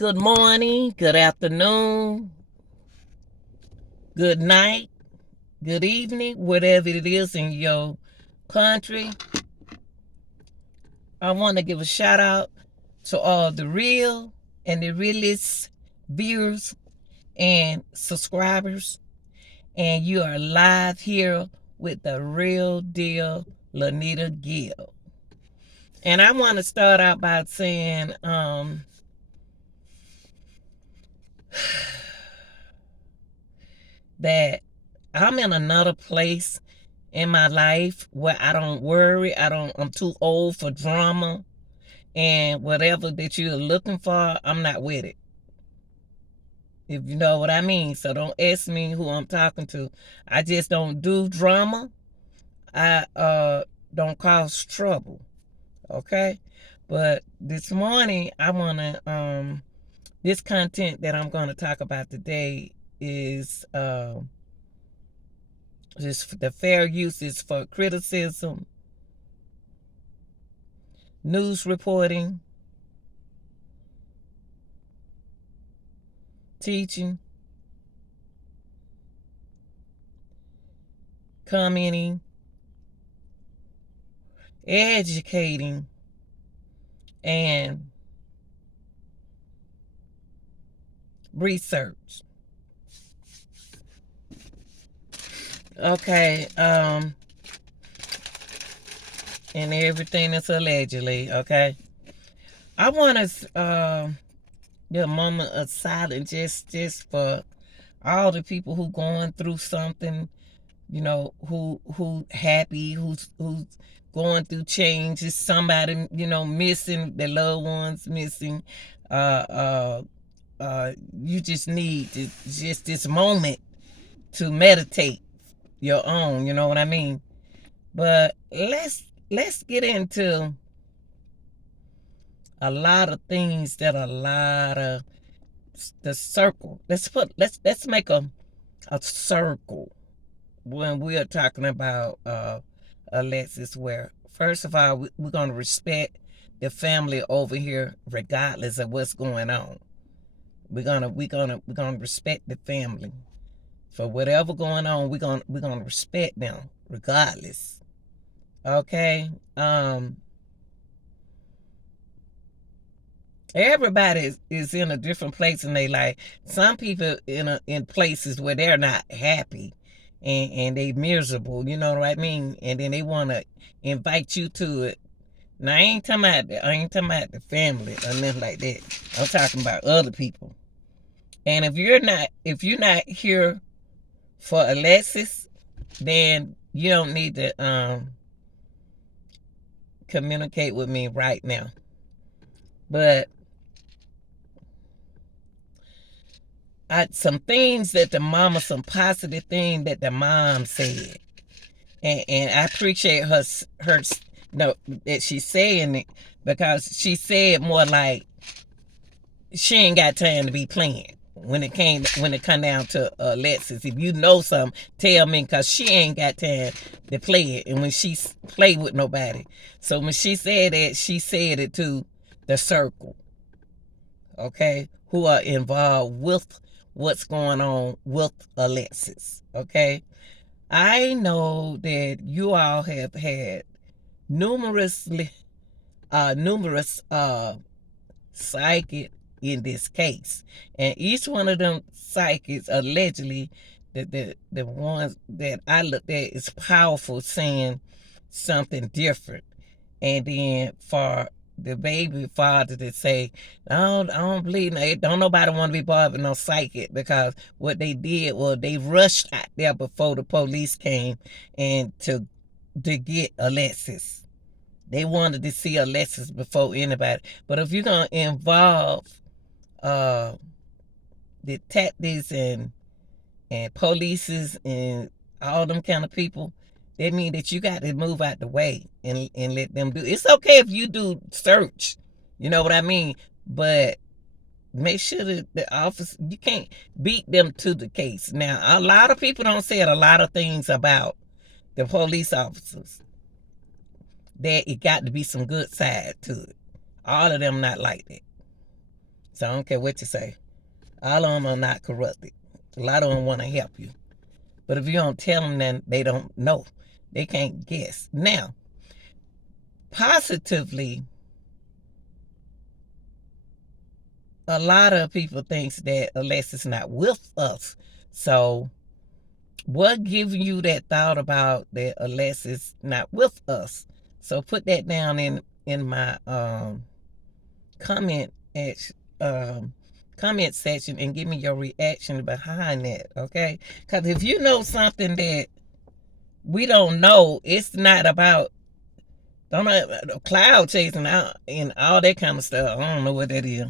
Good morning, good afternoon, good night, good evening, whatever it is in your country. I want to give a shout out to all the real and the realest viewers and subscribers. And you are live here with the real deal Lanita Gill. And I want to start out by saying, that I'm in another place in my life where I don't worry. I'm too old for drama, and whatever that you're looking for, I'm not with it. If you know what I mean. So don't ask me who I'm talking to. I just don't do drama. I don't cause trouble. Okay? But this morning I wanna this content that I'm gonna talk about today is just the fair uses for criticism, news reporting, teaching, commenting, educating, and research. Okay, and everything that's allegedly, okay? I want to do a moment of silence just for all the people who going through something, who happy, who's going through changes, somebody, missing, their loved ones missing. Uh, you just need just this moment to meditate your own, you know what I mean? But let's get into a lot of things that a lot of the circle. Let's make a circle when we are talking about Alexis Ware. First of all, we're gonna respect the family over here, regardless of what's going on. We're gonna respect the family for whatever going on. We're gonna respect them regardless. Okay. Everybody is in a different place in their life. Some people in places where they're not happy and they miserable, you know what I mean? And then they want to invite you to it. Now I ain't talking about the family or nothing like that. I'm talking about other people. And if you're not here for Alexis, then you don't need to communicate with me right now. But some things that some positive thing that the mom said, and I appreciate her that she's saying it, because she said more like she ain't got time to be playing when it come down to Alexis. If you know something, tell me, because she ain't got time to play it, and when she play with nobody. So when she said that, she said it to the circle, okay, who are involved with what's going on with Alexis, okay? I know that you all have had numerous psychic in this case, and each one of them psychics allegedly, the ones that I looked at, is powerful, saying something different. And then for the baby father to say, I don't believe it. Don't nobody want to be bothered with no psychic, because what they did was they rushed out there before the police came and to get Alexis. They wanted to see Alexis before anybody. But if you're gonna involve detectives and polices and all them kind of people, that mean that you got to move out the way and let them do. It's okay if you do search, you know what I mean, but make sure that the office, you can't beat them to the case. Now, a lot of people don't say a lot of things about the police officers, that it got to be some good side to it. All of them not like that. So I don't care what you say. All of them are not corrupted. A lot of them want to help you. But if you don't tell them, then they don't know. They can't guess. Now, positively, a lot of people think that Alexis not with us. So what gives you that thought about that Alexis not with us? So put that down in my comment comment section and give me your reaction behind that, okay? Because if you know something that we don't know, it's not about cloud chasing out and all that kind of stuff. I don't know what that is.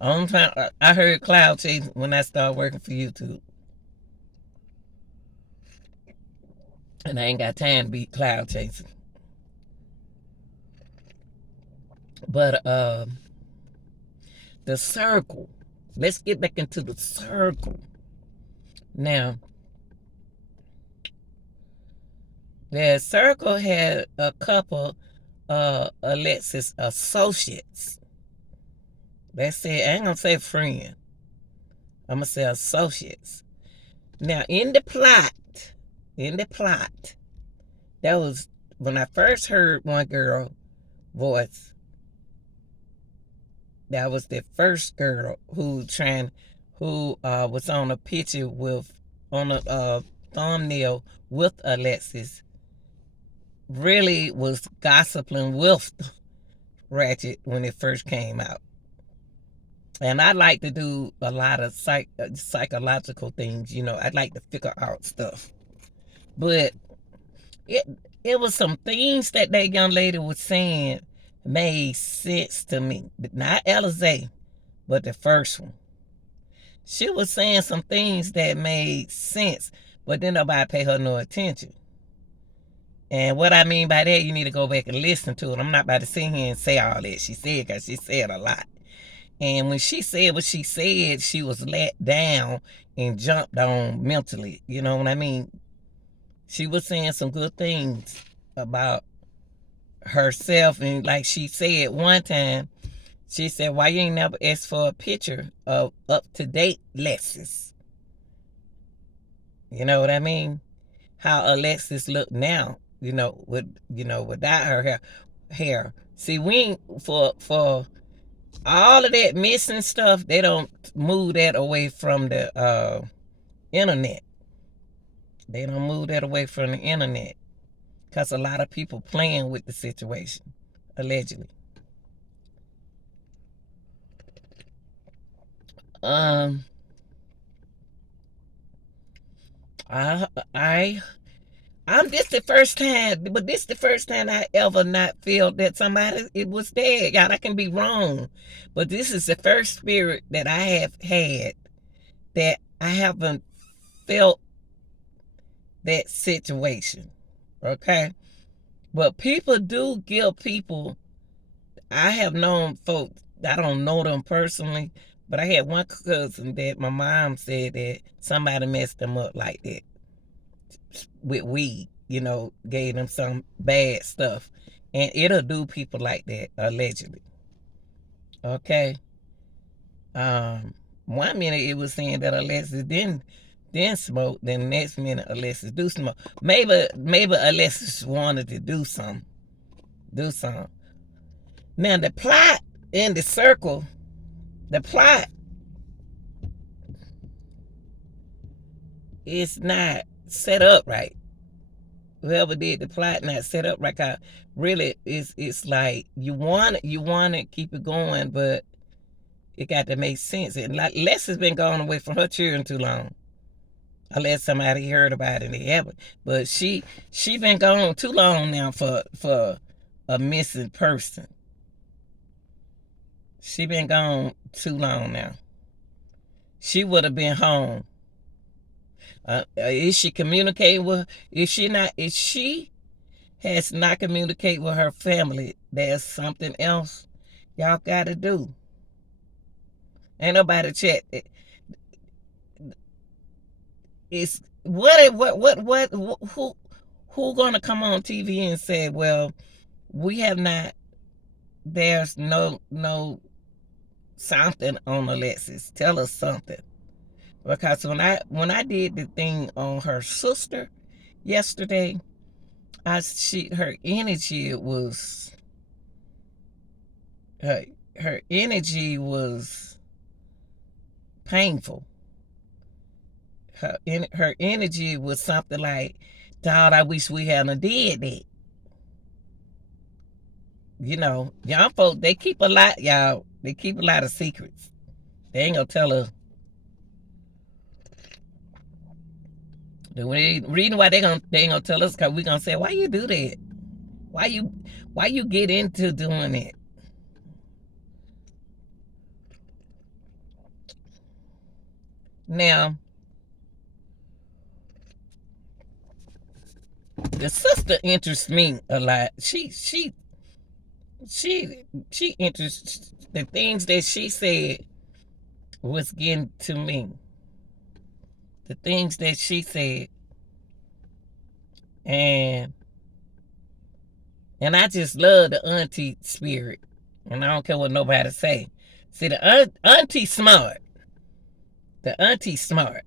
Only time I heard cloud chasing when I started working for YouTube. And I ain't got time to be cloud chasing. But the circle. Let's get back into the circle. Now, the circle had a couple Alexis associates. Let's say, I ain't gonna say friend. I'm gonna say associates. Now, in the plot, that was when I first heard one girl voice. That was the first girl who was on a picture on a thumbnail with Alexis. Really was gossiping with Ratchet when it first came out. And I like to do a lot of psychological things, I'd like to figure out stuff. But it was some things that young lady was saying made sense to me. Not Alize, but the first one. She was saying some things that made sense, but then nobody paid her no attention. And what I mean by that, you need to go back and listen to it. I'm not about to sit here and say all that she said, because she said a lot. And when she said what she said, she was let down and jumped on mentally. You know what I mean? She was saying some good things about herself. And like she said one time, she said, why you ain't never asked for a picture of up-to-date Alexis? You know what I mean? How Alexis look now, without her hair. See, we ain't, for all of that missing stuff, they don't move that away from the internet. They don't move that away from the internet. Because a lot of people playing with the situation, allegedly. I'm this the first time I ever not feel that somebody it was dead. Y'all, I can be wrong, but this is the first spirit that I have had that I haven't felt that situation. Okay, but people do give people. I have known folks. I don't know them personally, but I had one cousin that my mom said that somebody messed them up like that with weed, gave them some bad stuff. And it'll do people like that, allegedly. Okay. 1 minute it was saying that Alexis didn't smoke, then the next minute Alexis do smoke. Maybe Alexis wanted to do something. Now the plot in the circle, the plot is not set up right. Whoever did the plot not set up right. Really, it's like you want to keep it going, but it got to make sense. And like Les has been gone away from her children too long, unless somebody heard about it and they haven't. But she been gone too long now for a missing person. She been gone too long now. She would have been home. Is she communicating with? If she has not communicated with her family, there's something else y'all got to do. Ain't nobody check. It's who gonna come on TV and say, well, we have not. There's no something on Alexis. Tell us something. Because when I did the thing on her sister yesterday, her energy was her her energy was painful. Her energy was something like, "Dog, I wish we hadn't did that." You know, young folk, they keep a lot, y'all. They keep a lot of secrets. They ain't gonna tell her. The reason why they ain't gonna tell us, because we gonna say, "Why you do that? Why you get into doing it?" Now, the sister interests me a lot. She interests, the things that she said was getting to me. The things that she said, and I just love the auntie spirit, and I don't care what nobody say. See, the auntie smart. The auntie smart.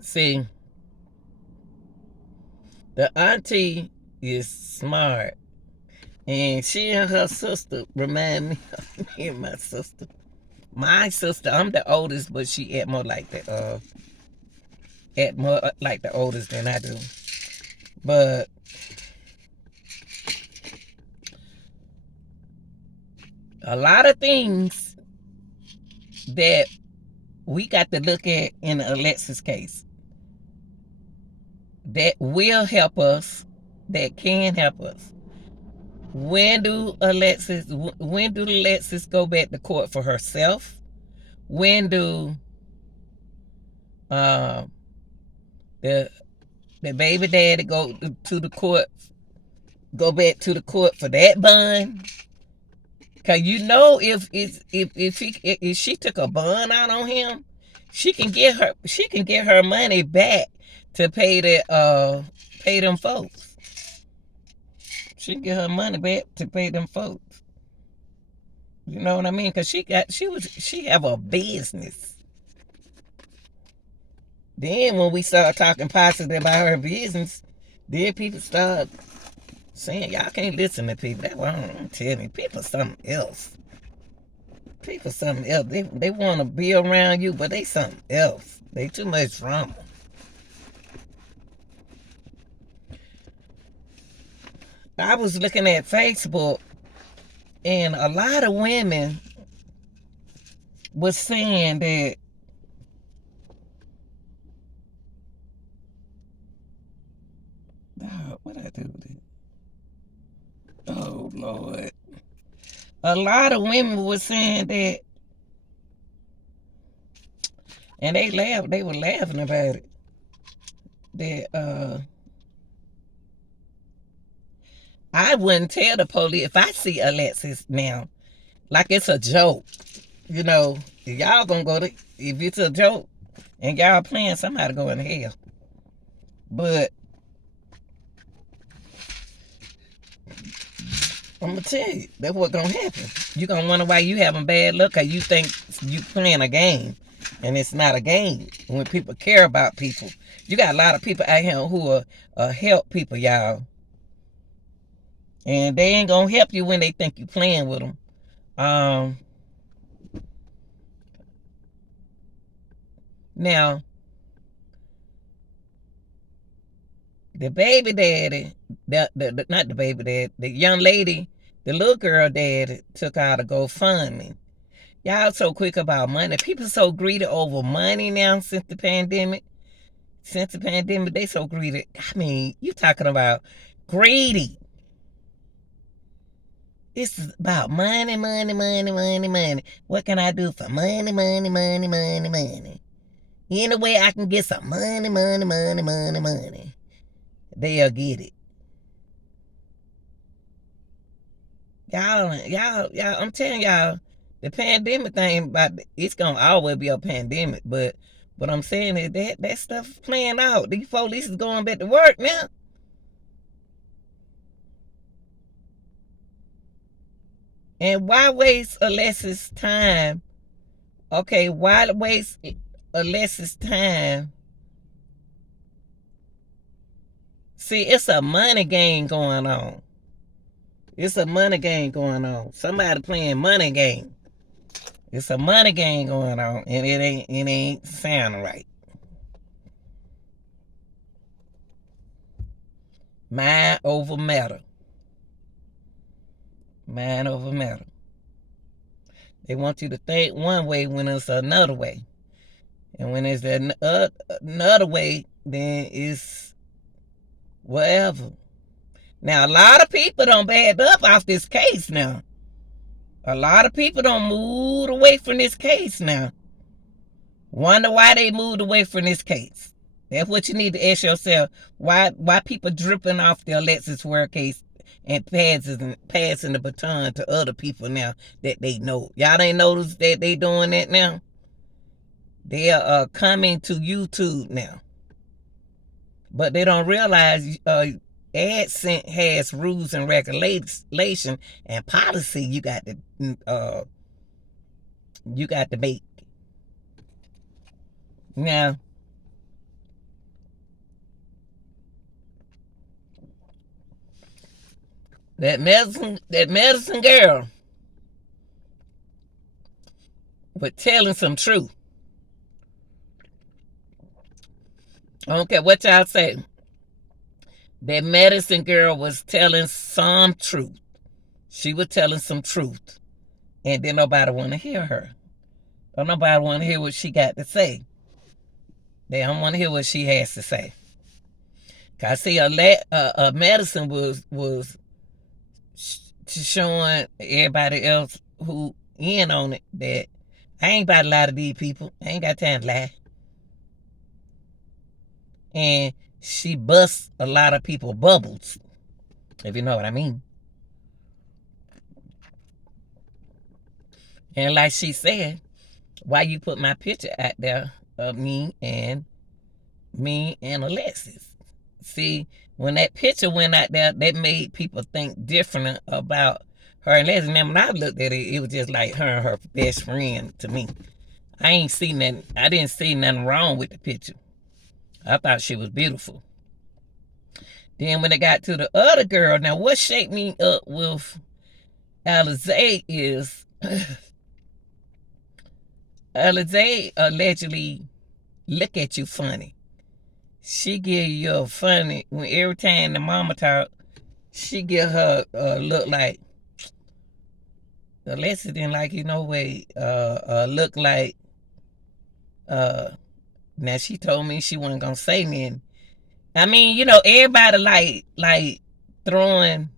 See, the auntie is smart, and she and her sister remind me of me and my sister. My sister, I'm the oldest, but she act more like the oldest than I do. But a lot of things that we got to look at in Alexis' case that will help us, that can help us. When do Alexis go back to court for herself? When do the baby daddy go back to the court for that bond? Cause you know, if she took a bond out on him, she can get her money back to pay them folks. She can get her money back to pay them folks. You know what I mean? Cause she have a business. Then when we start talking positive about her business, then people start saying, "Y'all can't listen to people." That's why I'm telling you, people something else. People something else. They want to be around you, but they something else. They too much drama. I was looking at Facebook, and a lot of women was saying that what I do with it? Oh Lord. A lot of women were saying that, and they were laughing about it. That I wouldn't tell the police if I see Alexis now, like it's a joke. You know, y'all gonna if it's a joke and y'all playing, somebody going to hell. But I'm gonna tell you, that's what's gonna happen. You gonna wonder why you having bad luck, cause you think you playing a game, and it's not a game. When people care about people, you got a lot of people out here who are help people, y'all, and they ain't gonna help you when they think you playing with them. Now, the baby daddy, not the baby daddy, the young lady, the little girl daddy took out a GoFundMe. Y'all so quick about money. People so greedy over money now since the pandemic. Since the pandemic, they so greedy. I mean, you talking about greedy. It's about money, money, money, money, money. What can I do for money, money, money, money, money? Any way I can get some money, money, money, money, money, they'll get it. Y'all, I'm telling y'all, the pandemic thing, it's gonna always be a pandemic. But what I'm saying is that stuff playing out. These police is going back to work now. And why waste Alexis' time? Okay, why waste Alexis' time? See, it's a money game going on. It's a money game going on. Somebody playing money game. It's a money game going on, and it ain't sounding right. Mind over matter. Mind over matter. They want you to think one way when it's another way. And when it's another way, then it's whatever. Now, a lot of people don't back up off this case now. A lot of people don't move away from this case now. Wonder why they moved away from this case. That's what you need to ask yourself. Why people dripping off the Alexis Ware case and passing the baton to other people now that they know. Y'all ain't noticed that they doing that now? They are coming to YouTube now. But they don't realize AdSense has rules and regulation and policy you got to make. Now, that medicine girl was telling some truth. I don't care what y'all say. That medicine girl was telling some truth. She was telling some truth. And then nobody want to hear her. Don't nobody want to hear what she got to say. They don't want to hear what she has to say. Cause I see a medicine was showing everybody else who in on it that I ain't about to lie to these people. I ain't got time to lie. And she busts a lot of people bubbles, if you know what I mean. And like she said, why you put my picture out there of me and Alexis? See, when that picture went out there, that made people think different about her and Alexis. And when I looked at it, it was just like her and her best friend to me. I didn't see nothing wrong with the picture. I thought she was beautiful. Then when it got to the other girl, now what shaped me up with Alize is Alize allegedly look at you funny. She give you a funny, when every time the mama talk, she give her look like, Alexis didn't like you no way, look like, now she told me she wasn't gonna say nothing. I mean, you know, everybody like throwing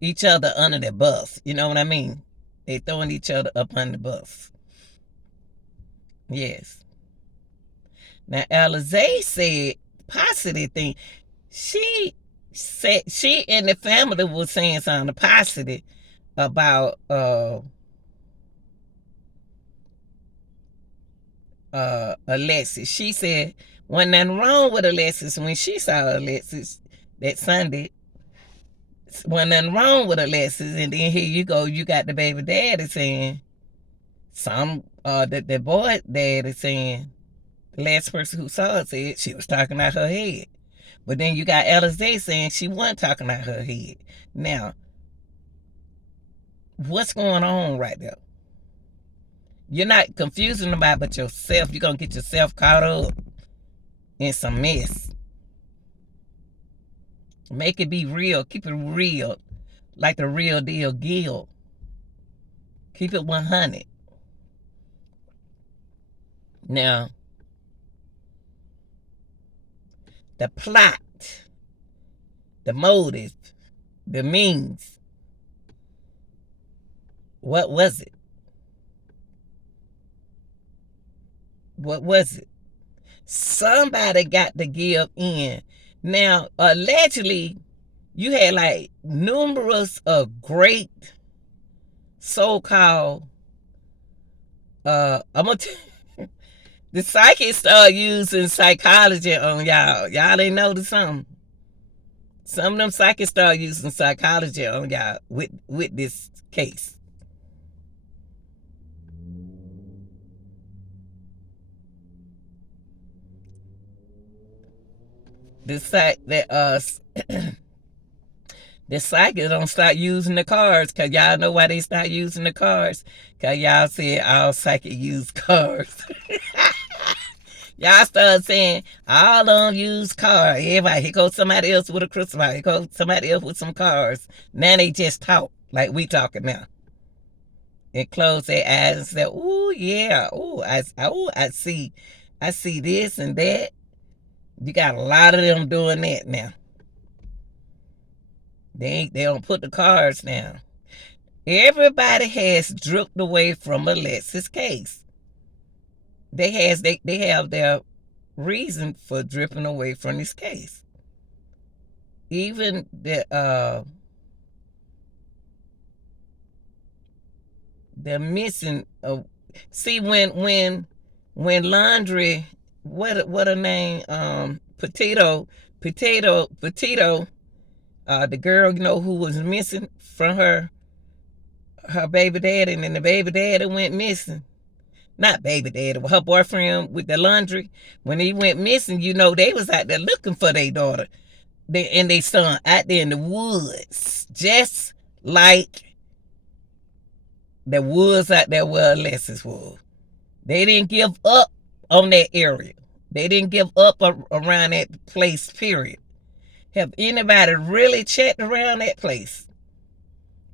each other under the bus. You know what I mean? They throwing each other up under the bus. Yes. Now, Alize said positive thing. She said she and the family was saying something positive about Alexis. She said wasn't nothing wrong with Alexis when she saw Alexis that Sunday. Wasn't nothing wrong with Alexis, and then here you go, you got the baby daddy saying the boy daddy saying the last person who saw it said she was talking out her head. But then you got Alize saying she wasn't talking out her head. Now, what's going on right there? You're not confusing nobody but yourself. You're going to get yourself caught up in some mess. Make it be real. Keep it real. Like the real deal Gil. Keep it 100. Now, the plot, the motive, the means. What was it? What was it? Somebody got to give in. Now, allegedly, you had like numerous of great so-called, I'm gonna the psychics start using psychology on y'all. Y'all ain't notice something? Some of them psychics start using psychology on y'all with this case. The psych that the psychics don't start using the cards, cause y'all know why they start using the cards. Cause y'all said all psychics use cards. Y'all start saying all of them use cards. Everybody, here goes somebody else with a crystal ball. Here goes somebody else with some cards. Now they just talk like we talking now. And close their eyes and say, "Ooh, yeah, I see this and that." You got a lot of them doing that now. They don't put the cards down. Everybody has drifted away from Alexis' case. They have their reason for drifting away from this case. Even the missing. See when Laundry, what her name, Potato, the girl, who was missing from her baby daddy, and then the baby daddy went missing. Not baby daddy, her boyfriend with the Laundry. When he went missing, they was out there looking for their daughter and their son out there in the woods, just like the woods out there where Alexis was. They didn't give up on that area. They didn't give up around that place, period. Have anybody really checked around that place?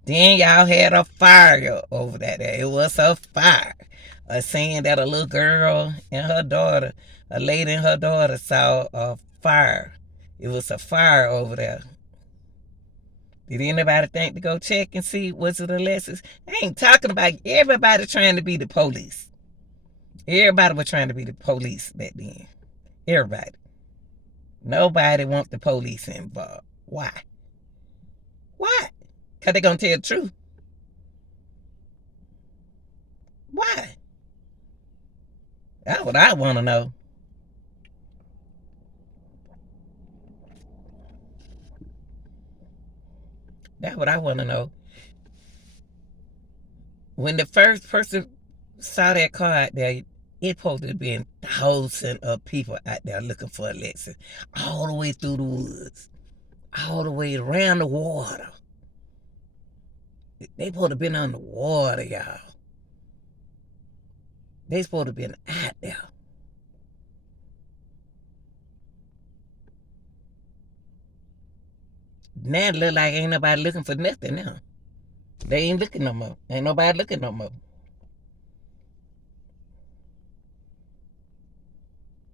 Then y'all had a fire over that there. It was a fire. Saying that a little girl and her daughter, a lady and her daughter saw a fire. It was a fire over there. Did anybody think to go check and see, was it Alexis? I ain't talking about everybody trying to be the police. Everybody was trying to be the police back then. Everybody. Nobody wants the police involved. Why? Why? Because they're going to tell the truth. Why? That's what I want to know. That's what I want to know. When the first person saw that car out there, it supposed to be thousands of people out there looking for Alexis. All the way through the woods. All the way around the water. They supposed to been on the water, y'all. They supposed to been out there. Now it look like ain't nobody looking for nothing now. They ain't looking no more. Ain't nobody looking no more.